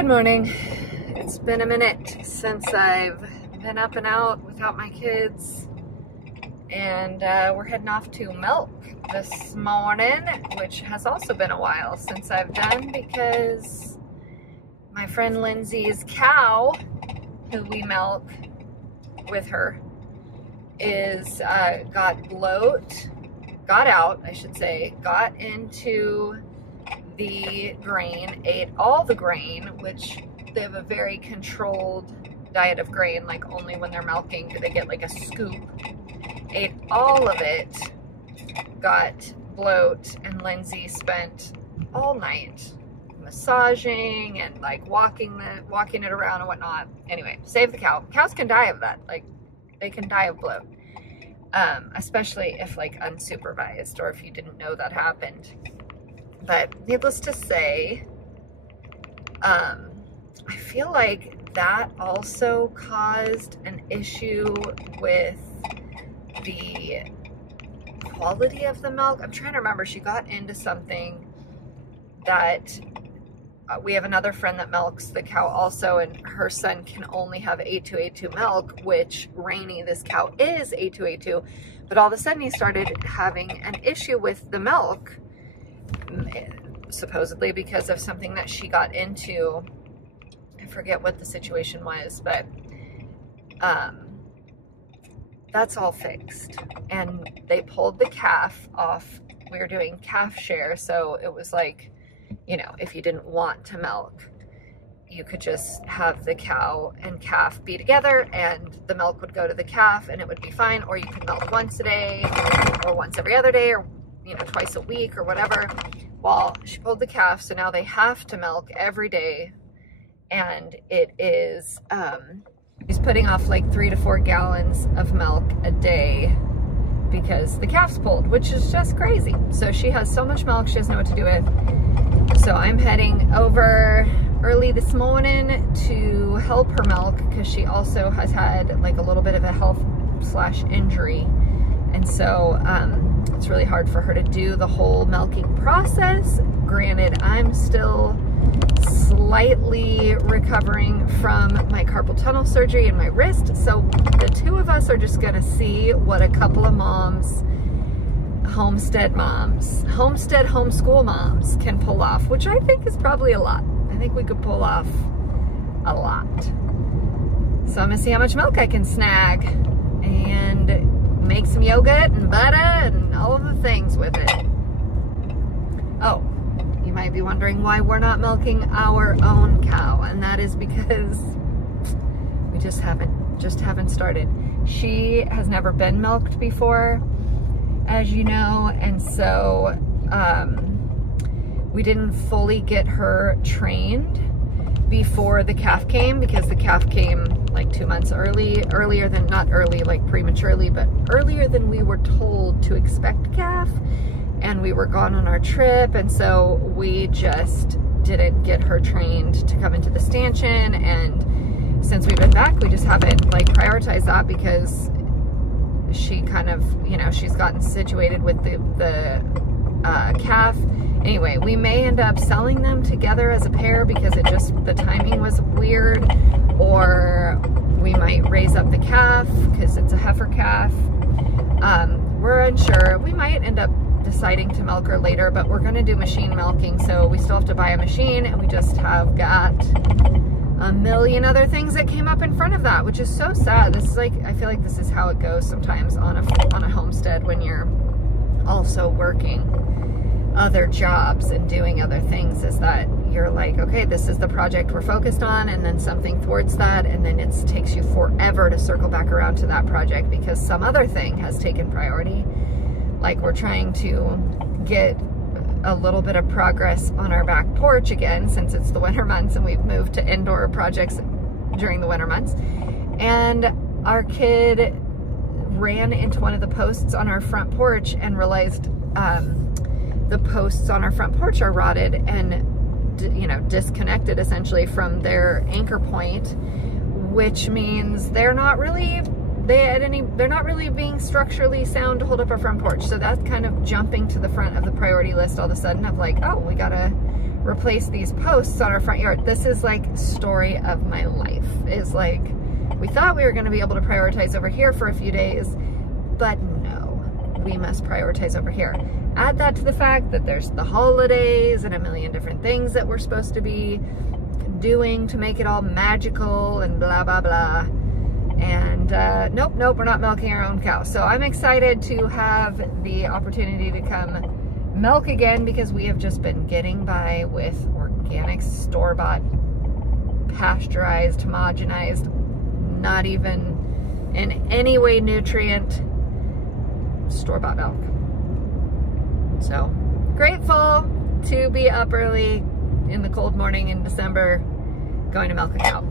Good morning. It's been a minute since I've been up and out without my kids, and we're heading off to milk this morning, which has also been a while since I've done because my friend Lindsay's cow, who we milk with her, is got into the grain, ate all the grain, which they have a very controlled diet of grain, like only when they're milking do they get like a scoop. Ate all of it, got bloat, and Lindsay spent all night massaging and like walking it around and whatnot. Anyway, save the cow. Cows can die of that. Like, they can die of bloat. Especially if like unsupervised or if you didn't know that happened. But needless to say, I feel like that also caused an issue with the quality of the milk. I'm trying to remember. She got into something that we have another friend that milks the cow also, and her son can only have A2A2 milk, which Rainy, this cow, is A2A2. But all of a sudden he started having an issue with the milk, supposedly because of something that she got into. I forget what the situation was, but that's all fixed. And they pulled the calf off. We were doing calf share, so it was like, you know, if you didn't want to milk, you could just have the cow and calf be together and the milk would go to the calf and it would be fine. Or you could milk once a day or once every other day, or, you know, twice a week or whatever. Well, she pulled the calf, so now they have to milk every day. And it is, she's putting off like 3 to 4 gallons of milk a day because the calf's pulled, which is just crazy. So she has so much milk, she doesn't know what to do with. So I'm heading over early this morning to help her milk because she also has had like a little bit of a health/injury. And so it's really hard for her to do the whole milking process. Granted, I'm still slightly recovering from my carpal tunnel surgery in my wrist. So the two of us are just gonna see what a couple of moms, homestead homeschool moms can pull off, which I think is probably a lot. I think we could pull off a lot. So I'm gonna see how much milk I can snag and make some yogurt and butter and all of the things with it. Oh, you might be wondering why we're not milking our own cow, and that is because we just haven't started. She has never been milked before, as you know, and so we didn't fully get her trained before the calf came, because the calf came like 2 months earlier than, not early like prematurely, but earlier than we were told to expect calf, and we were gone on our trip, and so we just didn't get her trained to come into the stanchion. And since we've been back, we just haven't like prioritized that because she kind of, you know, she's gotten situated with the calf. Anyway, we may end up selling them together as a pair because the timing was weird, or we might raise up the calf because it's a heifer calf. We're unsure. We might end up deciding to milk her later, but we're going to do machine milking, so we still have to buy a machine, and we just have got a million other things that came up in front of that, which is so sad. This is like, I feel like this is how it goes sometimes on a homestead when you're also working other jobs and doing other things, is that you're like, okay, this is the project we're focused on, and then something thwarts that, and then it takes you forever to circle back around to that project because some other thing has taken priority. Like, we're trying to get a little bit of progress on our back porch again since it's the winter months and we've moved to indoor projects during the winter months. And our kid ran into one of the posts on our front porch and realized the posts on our front porch are rotted and, you know, disconnected essentially from their anchor point, which means they're not really being structurally sound to hold up our front porch. So that's kind of jumping to the front of the priority list all of a sudden of like, oh, we gotta replace these posts on our front yard. This is like story of my life. Is like, we thought we were going to be able to prioritize over here for a few days, but no, we must prioritize over here. Add that to the fact that there's the holidays and a million different things that we're supposed to be doing to make it all magical and blah, blah, blah. And nope, we're not milking our own cow. So I'm excited to have the opportunity to come milk again, because we have just been getting by with organic, store-bought, pasteurized, homogenized, not even in any way nutrient, store-bought milk. So grateful to be up early in the cold morning in December going to milk a cow.